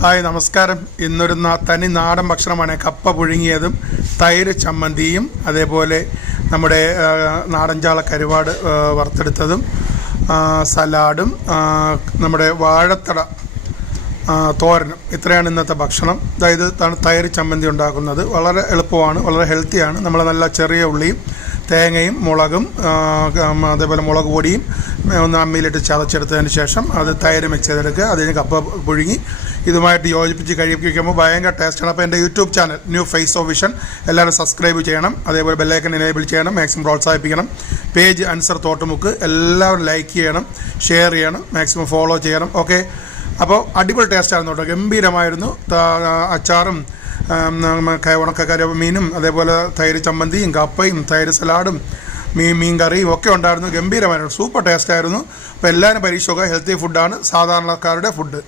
Hi നമസ്കാരം. ഇന്നൊരു തനി നാടൻ ഭക്ഷണമാണ് കപ്പ പുഴുങ്ങിയതും തൈര് ചമ്മന്തിയും അതേപോലെ നമ്മുടെ നാടൻ ചാള കരുവാട് വറുത്തെടുത്തതും സലാഡും നമ്മുടെ വാഴത്തട തോരനും. ഇത്രയാണ് ഇന്നത്തെ ഭക്ഷണം. അതായത് തൈര് ചമ്മന്തി ഉണ്ടാക്കുന്നത് വളരെ എളുപ്പമാണ്, വളരെ ഹെൽത്തിയാണ്. നമ്മൾ നല്ല ചെറിയ ഉള്ളിയും തേങ്ങയും മുളകും അതേപോലെ മുളക് പൊടിയും ഒന്ന് അമ്മിയിലിട്ട് ചതച്ചെടുത്തതിന് ശേഷം അത് തൈര് മിക്സ് ചെയ്തെടുക്കുക. അതിന് കപ്പ പുഴുങ്ങി ഇതുമായിട്ട് യോജിപ്പിച്ച് കഴിപ്പിക്കുമ്പോൾ ഭയങ്കര ടേസ്റ്റാണ്. അപ്പോൾ എൻ്റെ YouTube channel new face of vision എല്ലാവരും സബ്സ്ക്രൈബ് ചെയ്യണം. അതേപോലെ ബെല്ലൈക്കൺ എനേബിൾ ചെയ്യണം, മാക്സിമം പ്രോത്സാഹിപ്പിക്കണം. പേജ് അൻസർ തോട്ടുമുക്ക് എല്ലാവരും ലൈക്ക് ചെയ്യണം, ഷെയർ ചെയ്യണം, മാക്സിമം ഫോളോ ചെയ്യണം. ഓക്കെ, അപ്പോൾ അടിപൊളി ടേസ്റ്റായിരുന്നു കേട്ടോ, ഗംഭീരമായിരുന്നു. അച്ചാറും ഉണക്കക്കര മീനും അതേപോലെ തൈര് ചമ്മന്തിയും കപ്പയും തൈര് സലാഡും മീൻ കറിയും ഒക്കെ ഉണ്ടായിരുന്നു. ഗംഭീരമായിരുന്നു, സൂപ്പർ ടേസ്റ്റായിരുന്നു. അപ്പോൾ എല്ലാവരും പരീക്ഷിക്കുക. ഹെൽത്തി ഫുഡാണ്, സാധാരണക്കാരുടെ ഫുഡ്.